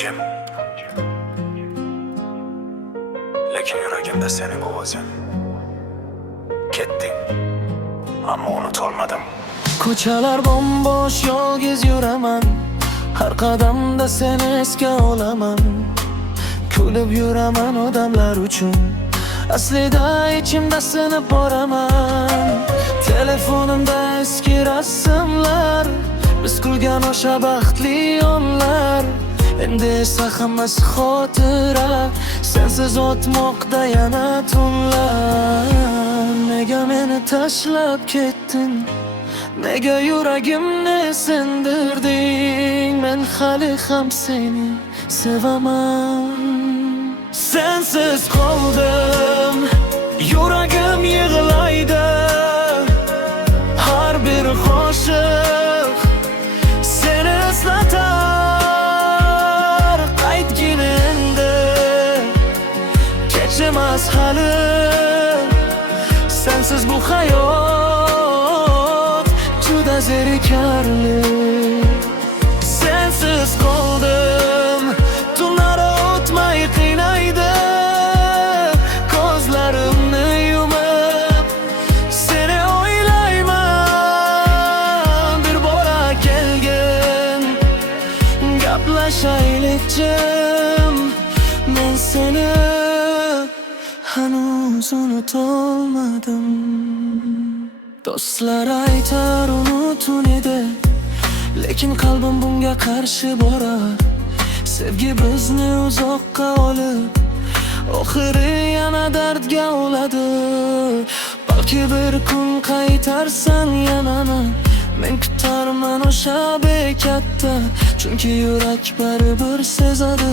jim. Lekin yuragimda sening ovozing. Ketding, ammo unutolmadim. Ko'chalar bombosh, yolg'iz yuraman. Har qadamda seni esga olaman. Kulib yuraman odamlar uchun. Aslida ichimda sinib boraman. Telefonimda eski rasmlar, biz kulgan o'sha baxtli onlar. Endi esa hammasi xotira, sensiz o'tmoqda yana tunlar. Nega meni tashlab ketdin? Nega yuragimni sindirding? Men hali ham seni sevaman. Sensiz qoldim, yuragim yig'laydi. Har bir qo'shiq seni eslatar. Qaytgin endi, kech emas hali. Sensiz bu hayot juda zerikarli. Sensiz qoldim, tunlar o'tmay qiynaydi. Ko'zlarimni yumib seni o'ylayman. Bir bora kelgin, gaplashaylik jim. Men seni hanuz unutolmadim. Do'stlar aytar unutun edi, lekin qalbim bunga qarshi borar. Sevgi bizni uzoqqa olib, oxiri yana dardga oladi. Balki bir kun qaytarsan yanani, men kutarman o'sha bekatda. Chunki yurak baribir sezadi,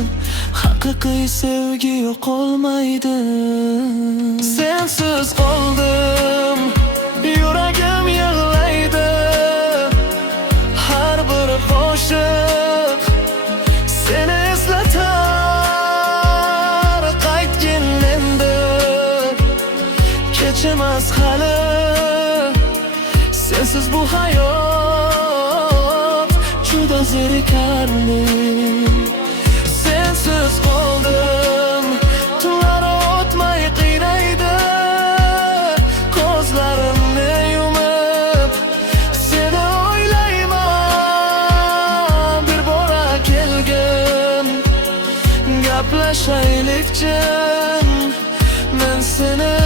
haqiqiy sevgi yo'qolmaydi. Sensiz qoldim, yuragim yig'laydi. Har bir qo'shiq seni eslatar. Qaytgin endi, kech emas hali. Sensiz bu hayot juda zerikarli. Sensiz qoldim, tunlar o'tmay qiynaydi. Ko'zlarimni yumib seni o'ylayman. Bir bora kelgin, gaplashaylik jim. Men seni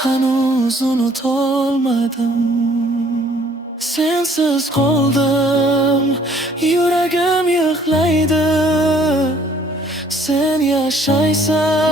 hanuz unutolmadim. Sensiz qoldim, yuragim yig'laydi. Sen yashaysan,